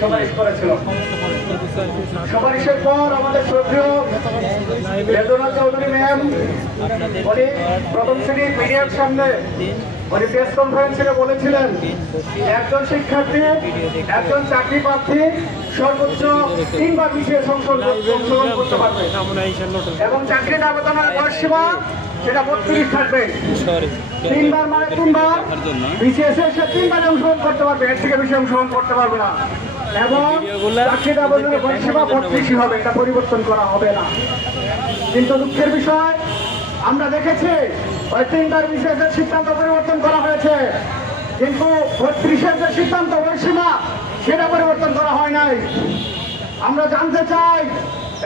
সুপারিশ করেছিল। সুপারিশের পর আমাদের শ্রদ্ধেয় বেদনা চৌধুরী ম্যাম উনি প্রথম শ্রেণীর মিডিয়ার সামনে উনি প্রেস কনফারেন্সে বলেছিলেন একজন শিক্ষার্থী একজন চাকরি প্রার্থী সর্বোচ্চ 3 বার বিশেষ সংশোধন করতে পারবে এবং চাকরির আবেদনের বয়সসীমা সেটা 32 থাকবে। 3 বার মানে 3 বার বিশেষ সে 3 বার অংশগ্রহণ করতে পারবে, এর থেকে বেশি অংশগ্রহণ করতে পারবে না এবং চাকরির আবেদনের বয়সসীমা 32 হবে, এটা পরিবর্তন করা হবে না। কিন্তু দুঃখের বিষয় আমরা দেখেছি ওই 3 বার বিশেষের সিদ্ধান্ত পরিবর্তন করা হয়েছে, কিন্তু 32-এর যে সিদ্ধান্ত বয়সসীমা সেটা পরিবর্তন করা হয় নাই। আমরা জানতে চাই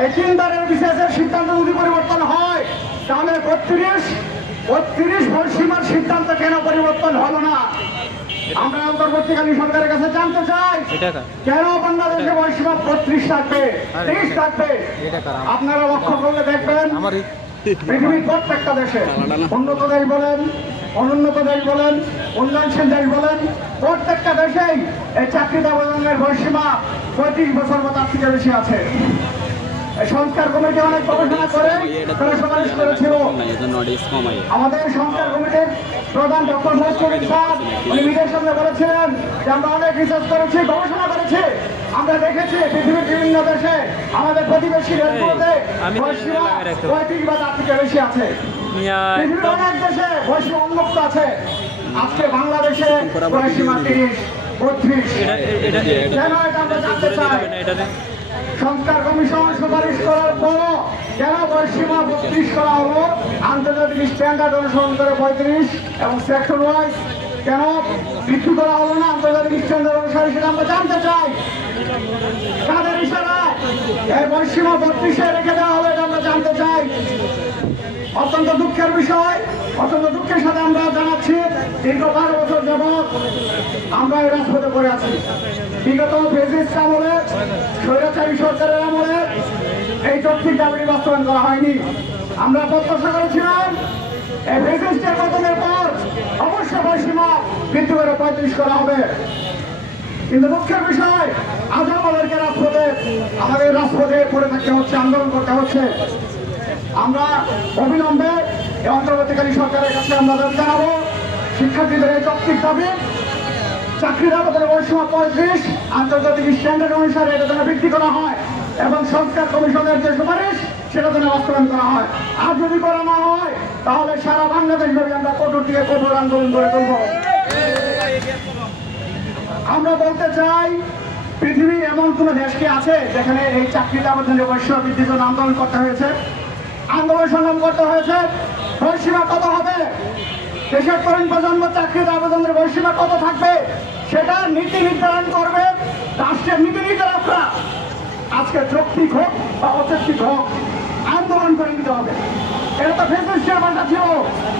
এই 3 বারের বিশেষের সিদ্ধান্ত যদি পরিবর্তন হয় তাহলে 32 বয়সসীমার সিদ্ধান্ত কেন পরিবর্তন হলো না? আমরা অন্তর্বর্তীকালীন সরকারের কাছে জানতে চাই কেন বাংলাদেশে বয়সসীমা 32 থাকবে, 30 থাকবে। আপনারা লক্ষ্য করলে দেখবেন পৃথিবীর প্রত্যেকটা দেশে উন্নত দেশ বলেন অনুন্নত দেশ বলেন উন্নয়নশীল দেশ বলেন প্রত্যেকটা দেশেই এই চাকরির আবেদনের বয়সসীমা 35 বছর বা তার থেকে বেশি আছে। সংস্কার কমিটি অনেক গবেষণা করে তারা সুপারিশ করেছিল। আমাদের সংস্কার কমিটির প্রধান ডক্টর মজকুর সাহেব উনি মিডিয়ার সামনে বলেছিলেন যে আমরা অনেক রিসার্চ করেছি, গবেষণা করেছি, আমরা দেখেছি পৃথিবীর বিভিন্ন দেশে আমাদের প্রতিবেশী দেশগুলোতে বয়সসীমা 35 বা তার থেকে বেশি আছে। পৃথিবীর অনেক দেশে বয়সসীমা উন্মুক্ত আছে। আজকে বাংলাদেশে বয়সসীমা 30-32। কেন এটা আমরা জানতে চাই। সংস্কার কমিশন সুপারিশ করার পর কেন বয়সসীমা 32 করা হলো, আন্তর্জাতিক স্ট্যান্ডার্ড অনুসরণ করে 35 এবং সেকশন ওয়াইজ কেন বৃদ্ধি করা হলো না আন্তর্জাতিক স্ট্যান্ডার্ড অনুসারে, সেটা আমরা জানতে চাই। কাদের ইশারায় এই বয়সসীমা 32-এ রেখে দেওয়া হলো এটা আমরা জানতে চাই। অত্যন্ত দুঃখের বিষয়, অত্যন্ত দুঃখের সাথে আমরা জানাচ্ছি দীর্ঘ 12 বছর যাবৎ আমরা এই রাজপথে পড়ে আছি। বিগত ফেসিস্ট আমলে স্বৈরাচারী সরকারের আমলে এই যৌক্তিক দাবি বাস্তবায়ন করা হয়নি। আমরা প্রত্যাশা করেছিলাম এই ফেসিস্টের পতনের পর অবশ্যই বয়সসীমা বৃদ্ধি করে 35 করা হবে, কিন্তু দুঃখের বিষয় আজ আমাদেরকে আমাদের রাজপথে পড়ে থাকতে হচ্ছে, আন্দোলন করতে হচ্ছে। আমরা অবিলম্বে এই অন্তর্বর্তীকালীন সরকারের কাছে আমরা দাবি জানাবো শিক্ষার্থীদের এই যৌক্তিক দাবি চাকরির আবেদনের বয়সসীমা 35 আন্তর্জাতিক স্ট্যান্ডার্ড অনুসারে এটা যেন বৃদ্ধি করা হয় এবং সংস্কার কমিশনের যে সুপারিশ সেটা যেন বাস্তবায়ন করা হয়। আর যদি করা না হয় তাহলে সারা বাংলাদেশ ব্যাপী আমরা কঠোর থেকে কঠোর আন্দোলন করে তুলব। আমরা বলতে চাই পৃথিবীর এমন কোন দেশ কি আছে যেখানে এই চাকরির আবেদনের বয়সসীমা বৃদ্ধির জন্য আন্দোলন করতে হয়েছে, আন্দোলন সংগ্রাম করতে হয়েছে? বয়সসীমা কত হবে, দেশের তরুণ প্রজন্ম চাকরির আবেদনের বয়সসীমা কত থাকবে সেটা নীতি নির্ধারণ করবে রাষ্ট্রের নীতি নির্ধারকরা। আজকে যৌক্তিক হোক বা অযৌক্তিক হোক আন্দোলন করে নিতে হবে। এটা তো ফেসিস্টের ভাষা ছিল,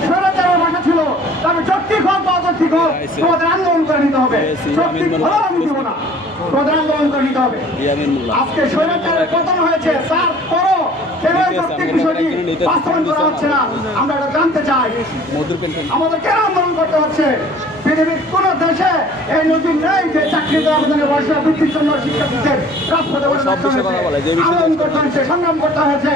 স্বৈরাচারের ভাষা ছিল, তবে যৌক্তিক হোক বা অযৌক্তিক হোক তোমাদের আন্দোলন করে নিতে হবে। যৌক্তিক হলেও আমি দেবো না, তোমাদের আন্দোলন করে নিতে হবে। আজকে স্বৈরাচারের পতন হয়েছে, তারপরও কেন যৌক্তিক বিষয়টি বাস্তবায়ন করা হচ্ছে না আমরা এটা জানতে চাই। আমাদের কেন আন্দোলন করতে হচ্ছে? পৃথিবীর কোন দেশে এই নজির নেই যে চাকরিতে আবেদনের বয়সসীমা বৃদ্ধির জন্য শিক্ষার্থীদের রাজপথে আন্দোলন করতে হয়েছে, সংগ্রাম করতে হয়েছে।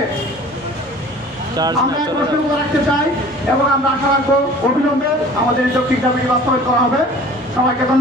আমরা প্রশ্ন রাখতে চাই এবং আমরা আশা রাখবো অবিলম্বে আমাদের যৌক্তিক দাবি বাস্তবায়ন করা হবে। সবাইকে ধন্যবাদ।